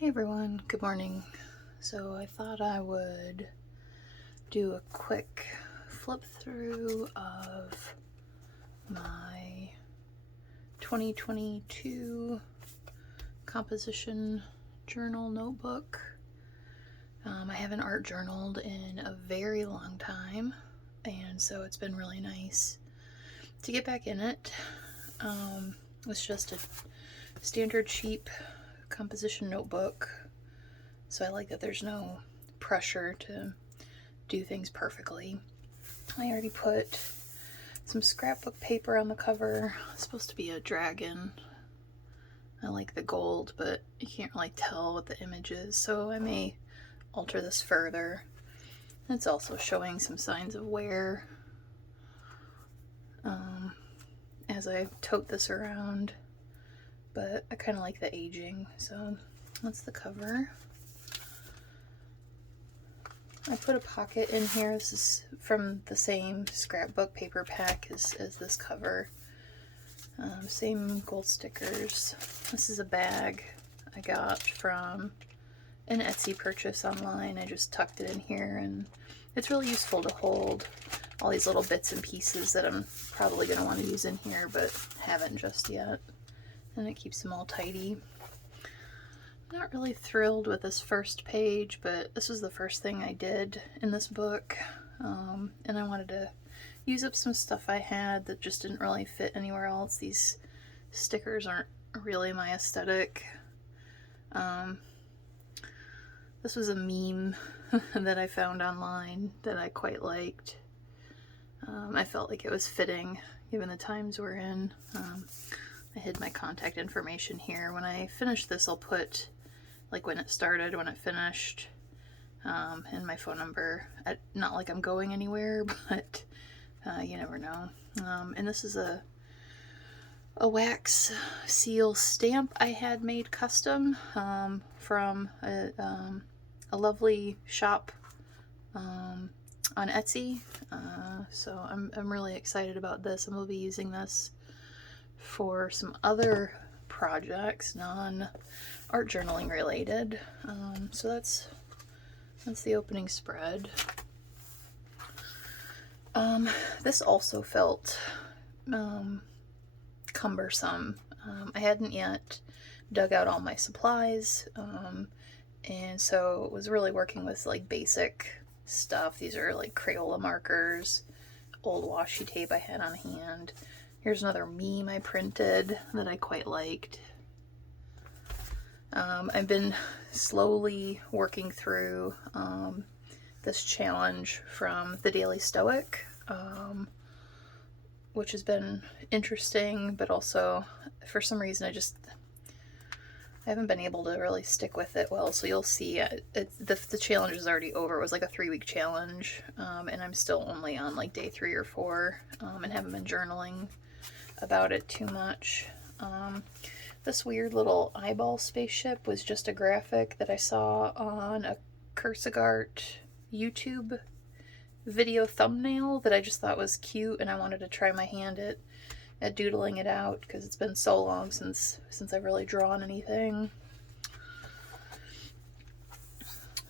Hey everyone, good morning. So I thought I would do a quick flip through of my 2022 composition journal notebook. I haven't art journaled in a very long time, and so it's been really nice to get back in it. It's just a standard cheap composition notebook, so I like that there's no pressure to do things perfectly. I already put some scrapbook paper on the cover. It's supposed to be a dragon. I like the gold, but you can't really tell what the image is, so I may alter this further. It's also showing some signs of wear as I tote this around, but I kind of like the aging, so that's the cover. I put a pocket in here. This is from the same scrapbook paper pack as this cover. Same gold stickers. This is a bag I got from an Etsy purchase online. I just tucked it in here, and it's really useful to hold all these little bits and pieces that I'm probably going to want to use in here but haven't just yet. And it keeps them all tidy. I'm not really thrilled with this first page, but this was the first thing I did in this book, and I wanted to use up some stuff I had that just didn't really fit anywhere else. These stickers aren't really my aesthetic. This was a meme that I found online that I quite liked. I felt like it was fitting given the times we're in. I hid my contact information here. When I finish this, I'll put like when it started, when it finished, and my phone number. Not like I'm going anywhere, but you never know. And this is a wax seal stamp I had made custom from a lovely shop on Etsy. So I'm really excited about this, and we'll be using this for some other projects, non-art journaling related. So that's the opening spread. This also felt cumbersome. I hadn't yet dug out all my supplies, and so it was really working with like basic stuff. These are like Crayola markers, old washi tape I had on hand. Here's another meme I printed that I quite liked. I've been slowly working through this challenge from the Daily Stoic, which has been interesting, but also for some reason I haven't been able to really stick with it well. So you'll see the challenge is already over. It was like a 3-week challenge, and I'm still only on like day 3 or 4, and haven't been journaling about it too much. This weird little eyeball spaceship was just a graphic that I saw on a Cursegart YouTube video thumbnail that I just thought was cute, and I wanted to try my hand at doodling it out because it's been so long since I've really drawn anything.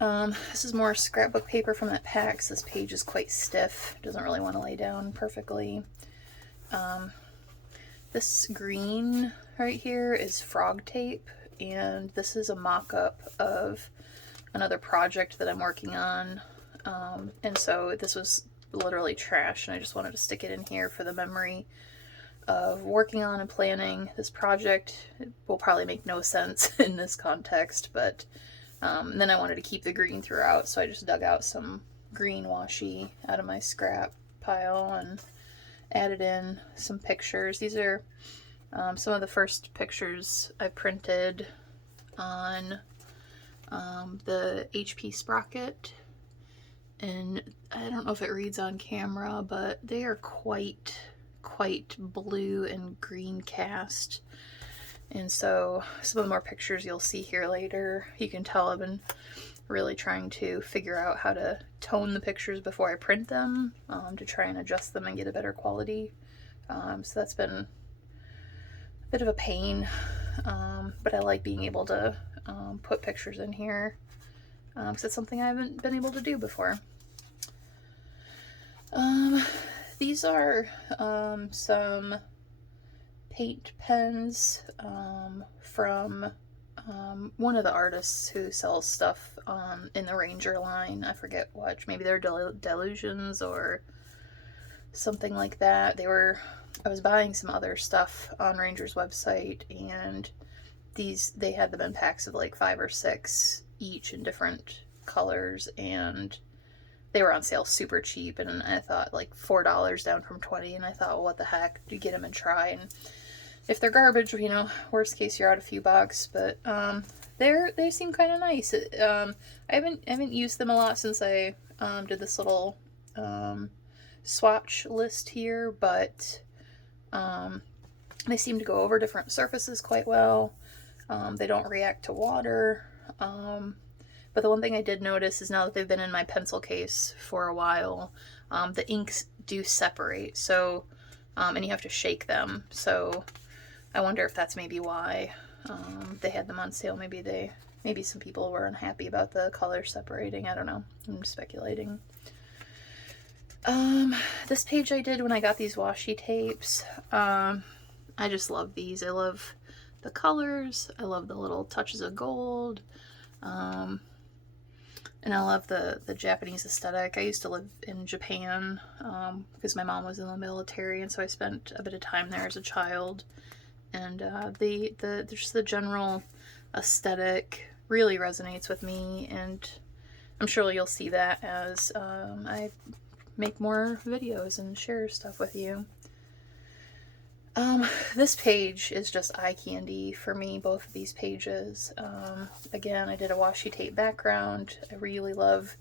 This is more scrapbook paper from that pack, so this page is quite stiff. It doesn't really want to lay down perfectly. This green right here is frog tape, and this is a mock-up of another project that I'm working on. And so this was literally trash, and I just wanted to stick it in here for the memory of working on and planning this project. It will probably make no sense in this context, but then I wanted to keep the green throughout, so I just dug out some green washi out of my scrap pile and added in some pictures. These are some of the first pictures I printed on the HP Sprocket, and I don't know if it reads on camera, but they are quite blue and green cast. And so some of the more pictures you'll see here later, you can tell I've been really trying to figure out how to tone the pictures before I print them, to try and adjust them and get a better quality. So that's been a bit of a pain, but I like being able to put pictures in here, because it's something I haven't been able to do before. These are some paint pens from one of the artists who sells stuff in the Ranger line. I forget what. Maybe they're Delusions or something like that. I was buying some other stuff on Ranger's website, and they had them in packs of like 5 or 6 each in different colors, and they were on sale super cheap, and I thought like $4 down from 20, and I thought, well, what the heck, do get them and try, and if they're garbage, you know, worst case you're out a few bucks, but they seem kind of nice. I haven't used them a lot since I did this little swatch list here, but they seem to go over different surfaces quite well. They don't react to water. But the one thing I did notice is now that they've been in my pencil case for a while, the inks do separate. So, and you have to shake them. So I wonder if that's maybe why they had them on sale. Maybe some people were unhappy about the color separating. I don't know. I'm speculating. This page I did when I got these washi tapes. I just love these. I love the colors. I love the little touches of gold. And I love the Japanese aesthetic. I used to live in Japan because my mom was in the military, and so I spent a bit of time there as a child. And just the general aesthetic really resonates with me, and I'm sure you'll see that as I make more videos and share stuff with you. This page is just eye candy for me, both of these pages. Again, I did a washi tape background. I really love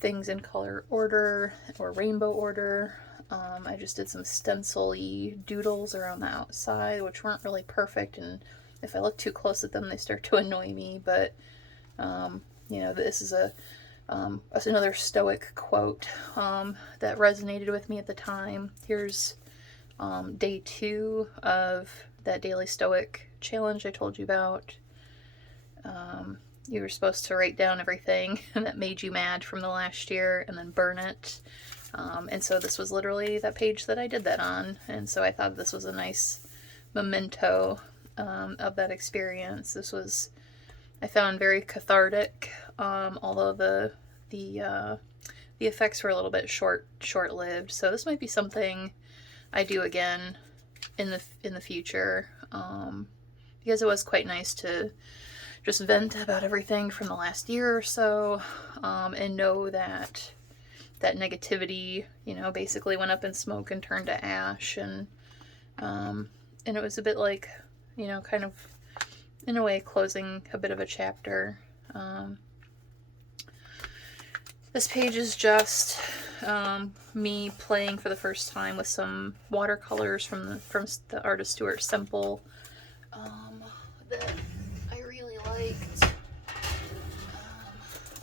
things in color order or rainbow order. I just did some stencil-y doodles around the outside, which weren't really perfect, and if I look too close at them, they start to annoy me, but, you know, this is another stoic quote that resonated with me at the time. Here's day 2 of that daily stoic challenge I told you about. You were supposed to write down everything that made you mad from the last year and then burn it. And so this was literally that page that I did that on, and so I thought this was a nice memento of that experience. This was, I found, very cathartic, although the effects were a little bit short-lived. So this might be something I do again in the future, because it was quite nice to just vent about everything from the last year or so, and know that negativity, you know, basically went up in smoke and turned to ash, and it was a bit like, you know, kind of in a way closing a bit of a chapter. This page is just me playing for the first time with some watercolors from the artist Stuart Semple that I really liked.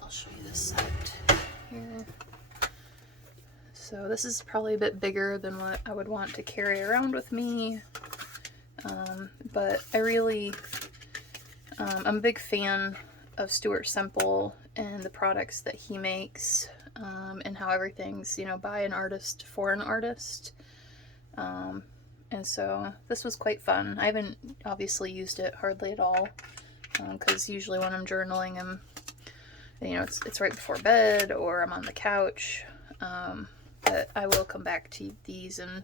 I'll show you this set here. So this is probably a bit bigger than what I would want to carry around with me, but I really, I'm a big fan of Stuart Semple and the products that he makes, and how everything's, you know, by an artist for an artist. And so this was quite fun. I haven't obviously used it hardly at all, because usually when I'm journaling, you know, it's right before bed or I'm on the couch. But I will come back to these and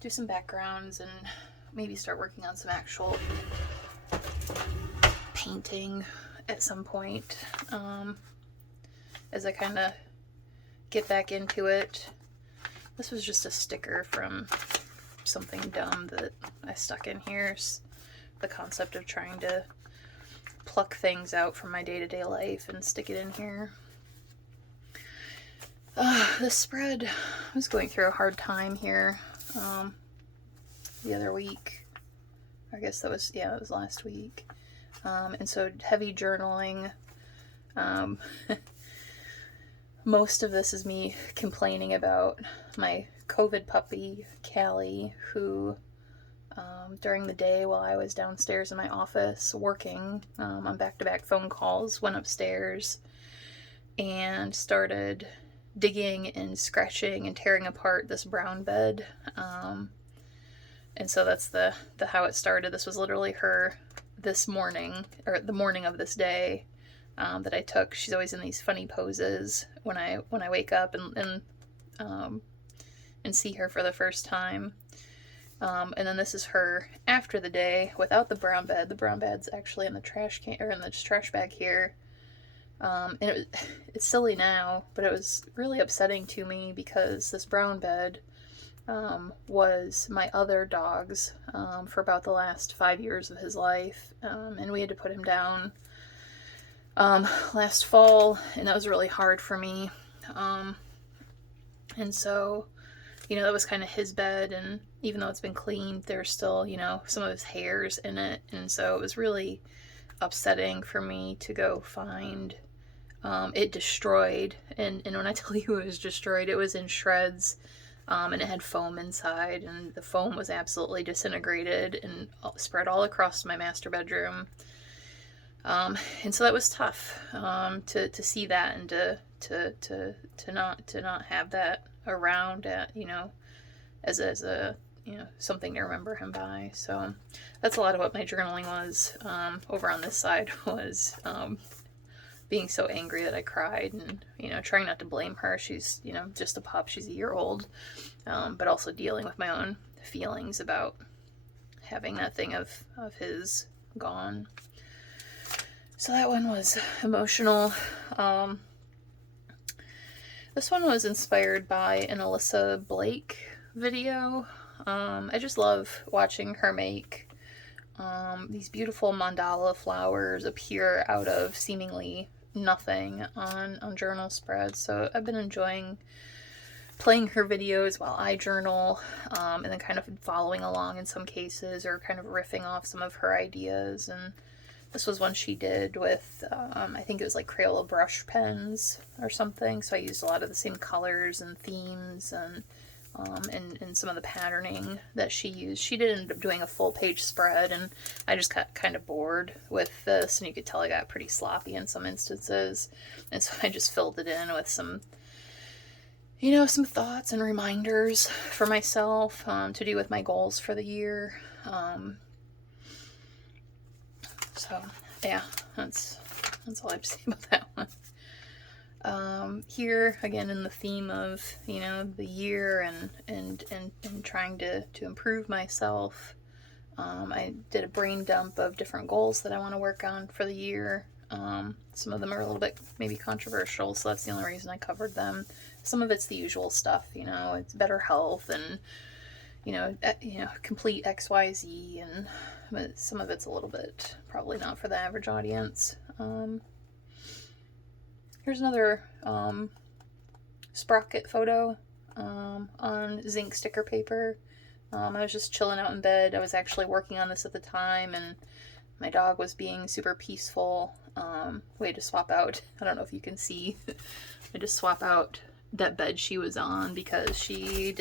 do some backgrounds and maybe start working on some actual painting at some point, as I kind of get back into it. This was just a sticker from something dumb that I stuck in here. It's the concept of trying to pluck things out from my day-to-day life and stick it in here. This spread, I was going through a hard time here the other week. I guess that was, yeah, it was last week. And so heavy journaling. Most of this is me complaining about my COVID puppy, Callie, who during the day while I was downstairs in my office working on back-to-back phone calls, went upstairs and started digging and scratching and tearing apart this brown bed. And so that's the how it started. This was literally her this morning, or the morning of this day, that I took. She's always in these funny poses when I wake up and see her for the first time. And then this is her after the day without the brown bed. The brown bed's actually in the trash can, or in the trash bag here. And it's silly now, but it was really upsetting to me because this brown bed was my other dog's for about the last 5 years of his life. And we had to put him down last fall, and that was really hard for me. And so, you know, that was kind of his bed, and even though it's been cleaned, there's still, you know, some of his hairs in it. And so it was really upsetting for me to go find it destroyed. And when I tell you it was destroyed, it was in shreds. And it had foam inside, and the foam was absolutely disintegrated and spread all across my master bedroom. And so that was tough to see that, and to not have that around at, you know, as a you know, something to remember him by. So that's a lot of what my journaling was. Over on this side was being so angry that I cried, and, you know, trying not to blame her. She's, you know, just a pup. She's a year old. But also dealing with my own feelings about having that thing of his gone. So that one was emotional. This one was inspired by an Alyssa Blake video. I just love watching her make these beautiful mandala flowers appear out of seemingly nothing on journal spreads. So I've been enjoying playing her videos while I journal, and then kind of following along in some cases, or kind of riffing off some of her ideas. And this was one she did with, I think it was like Crayola brush pens or something. So I used a lot of the same colors and themes and some of the patterning that she used. She did end up doing a full page spread, and I just got kind of bored with this, and you could tell I got pretty sloppy in some instances. And so I just filled it in with some, you know, some thoughts and reminders for myself to do with my goals for the year. So yeah, that's all I have to say about that one. Here again in the theme of, you know, the year and trying to improve myself. I did a brain dump of different goals that I want to work on for the year. Some of them are a little bit maybe controversial, so that's the only reason I covered them. Some of it's the usual stuff, you know, it's better health and, you know, complete XYZ, and some of it's a little bit probably not for the average audience. Here's another sprocket photo on zinc sticker paper. I was just chilling out in bed. I was actually working on this at the time, and my dog was being super peaceful. We had to swap out, I don't know if you can see, I had to swap out that bed she was on because she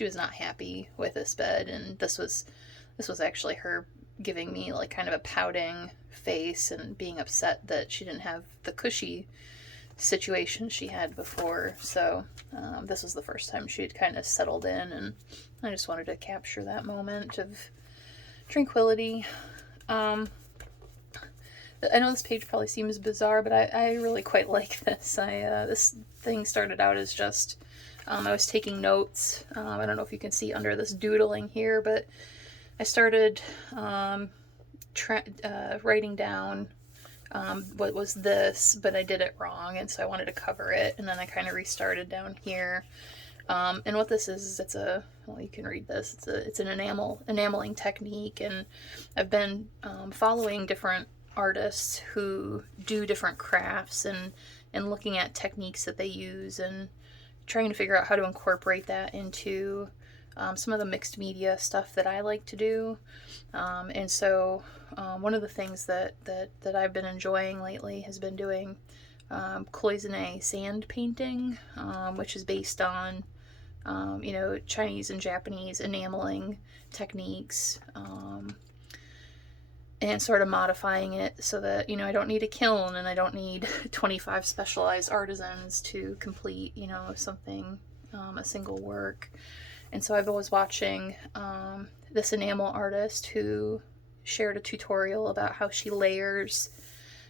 was not happy with this bed, and this was actually her giving me like kind of a pouting face and being upset that she didn't have the cushy situation she had before. So this was the first time she had kind of settled in, and I just wanted to capture that moment of tranquility. I know this page probably seems bizarre, but I really quite like this. This thing started out as just, I was taking notes. I don't know if you can see under this doodling here, but I started writing down what was this, but I did it wrong, and so I wanted to cover it, and then I kind of restarted down here. And what this is it's well, you can read this. It's an enameling technique, and I've been following different artists who do different crafts and looking at techniques that they use and trying to figure out how to incorporate that into some of the mixed media stuff that I like to do. And so one of the things that I've been enjoying lately has been doing Cloisonne sand painting, which is based on you know, Chinese and Japanese enameling techniques, and sort of modifying it so that, you know, I don't need a kiln and I don't need 25 specialized artisans to complete, you know, something, a single work. And so I was watching this enamel artist who shared a tutorial about how she layers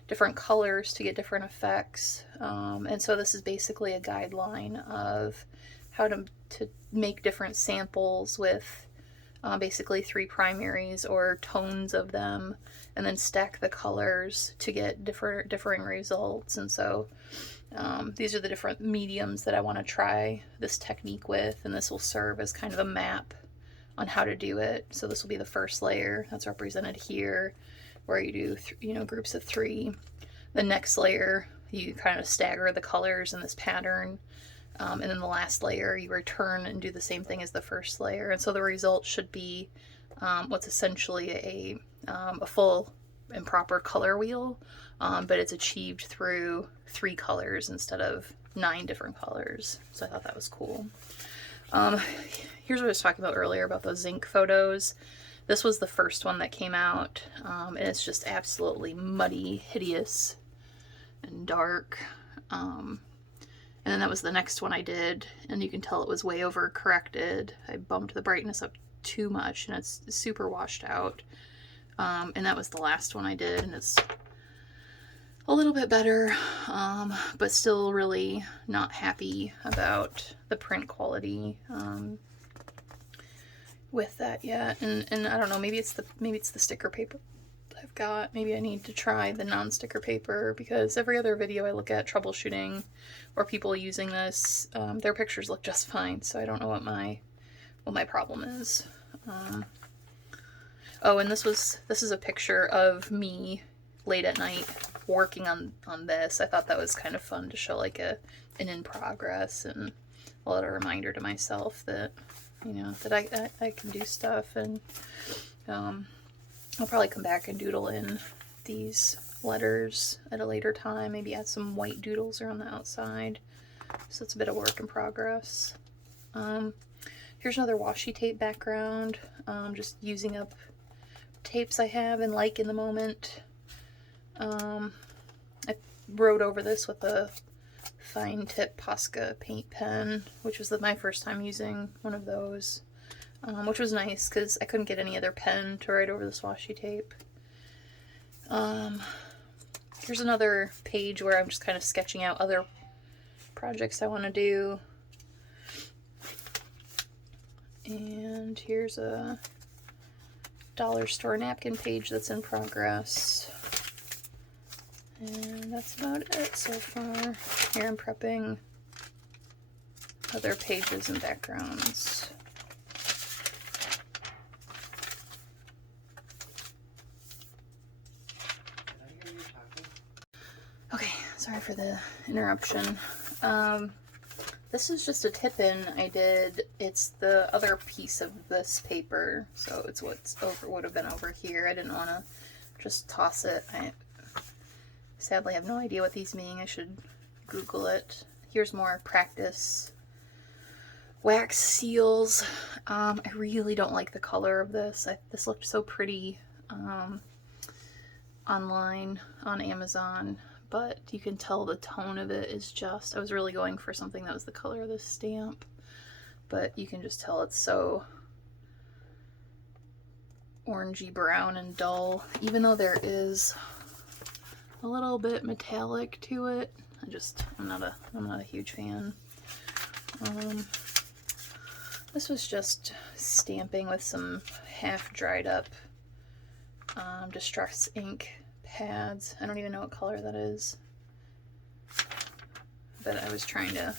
different colors to get different effects. And so this is basically a guideline of how to make different samples with basically 3 primaries or tones of them, and then stack the colors to get differing results. And so these are the different mediums that I want to try this technique with, and this will serve as kind of a map on how to do it. So this will be the first layer that's represented here, where you do you know, groups of 3. The next layer you kind of stagger the colors in this pattern, and then the last layer you return and do the same thing as the first layer. And so the result should be what's essentially a full and proper color wheel, but it's achieved through 3 colors instead of 9 different colors. So I thought that was cool. Here's what I was talking about earlier about those Zinc Photos. This was the first one that came out, and it's just absolutely muddy, hideous, and dark. And then that was the next one I did, and you can tell it was way over corrected. I bumped the brightness up too much, and it's super washed out. And that was the last one I did, and it's a little bit better, but still really not happy about the print quality with that yet. And I don't know, maybe it's the sticker paper I've got. Maybe I need to try the non-sticker paper, because every other video I look at troubleshooting or people using this, their pictures look just fine. So I don't know what my problem is. Oh, and this is a picture of me late at night working on this. I thought that was kind of fun to show like an in progress, and a little reminder to myself that, you know, that I can do stuff. And I'll probably come back and doodle in these letters at a later time, maybe add some white doodles around the outside. So it's a bit of work in progress. Here's another washi tape background, just using up tapes I have and like in the moment. I wrote over this with a fine tip Posca paint pen, which was my first time using one of those. Which was nice because I couldn't get any other pen to write over this washi tape. Here's another page where I'm just kind of sketching out other projects I want to do. And here's a dollar store napkin page that's in progress. And that's about it so far. Here I'm prepping other pages and backgrounds. Okay, sorry for the interruption. This is just a tip-in I did. It's the other piece of this paper, so it's what's would have been over here. I didn't want to just toss it. I sadly have no idea what these mean. I should Google it. Here's more practice wax seals. I really don't like the color of this. This looked so pretty online on Amazon, but you can tell the tone of it is just, I was really going for something that was the color of this stamp, but you can just tell it's so orangey brown and dull, even though there is a little bit metallic to it. I'm not a huge fan. This was just stamping with some half dried up Distress ink pads. I don't even know what color that is, but I was trying to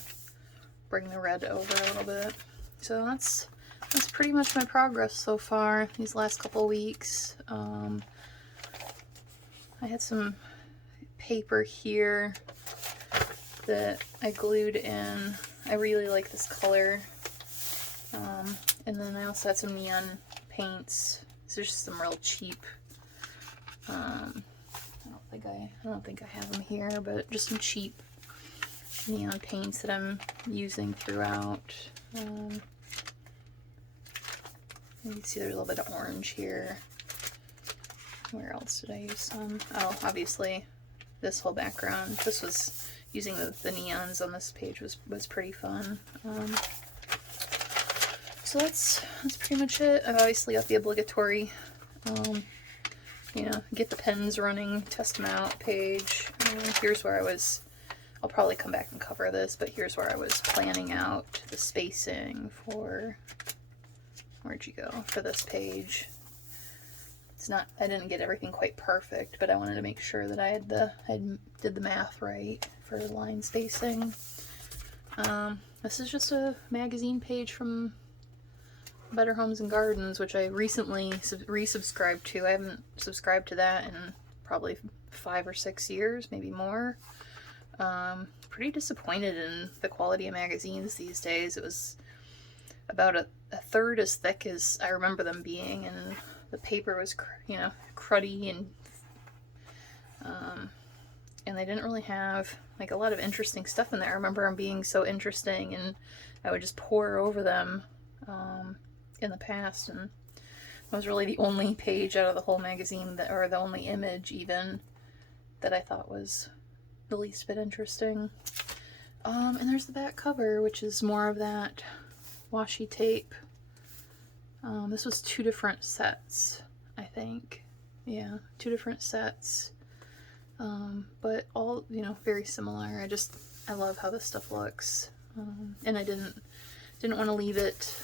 bring the red over a little bit. So that's pretty much my progress so far these last couple weeks. I had some paper here that I glued in. I really like this color. And then I also had some neon paints. These are just some real cheap, I don't think I have them here, but just some cheap neon paints that I'm using throughout. You can see there's a little bit of orange here. Where else did I use some? Oh, obviously this whole background. This was using the neons on this page was pretty fun. So that's pretty much it. I've obviously got the obligatory, you know, get the pens running, test them out page. Here's where I was, I'll probably come back and cover this, but here's where I was planning out the spacing for, where'd you go, for this page. It's not, I didn't get everything quite perfect, but I wanted to make sure that I did the math right for line spacing. This is just a magazine page from Better Homes and Gardens, which I recently resubscribed to. I haven't subscribed to that in probably 5 or 6 years, maybe more. Pretty disappointed in the quality of magazines these days. It was about a third as thick as I remember them being, and the paper was, you know, cruddy, and they didn't really have like a lot of interesting stuff in there. I remember them being so interesting, and I would just pore over them in the past, and it was really the only page out of the whole magazine that, or the only image even, that I thought was the least bit interesting. And there's the back cover, which is more of that washi tape. This was 2 different sets, I think. Yeah, 2 different sets. But all, you know, very similar. I love how this stuff looks. And I didn't want to leave it,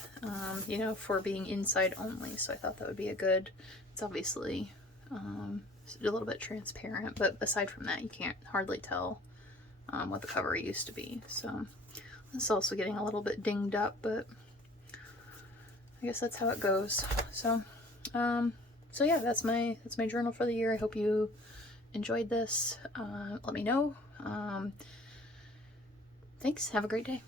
you know, for being inside only. So I thought that would be a good, it's obviously a little bit transparent, but aside from that, you can't hardly tell what the cover used to be. So it's also getting a little bit dinged up, but I guess that's how it goes. So, so yeah, that's my journal for the year. I hope you enjoyed this. Let me know. Thanks. Have a great day.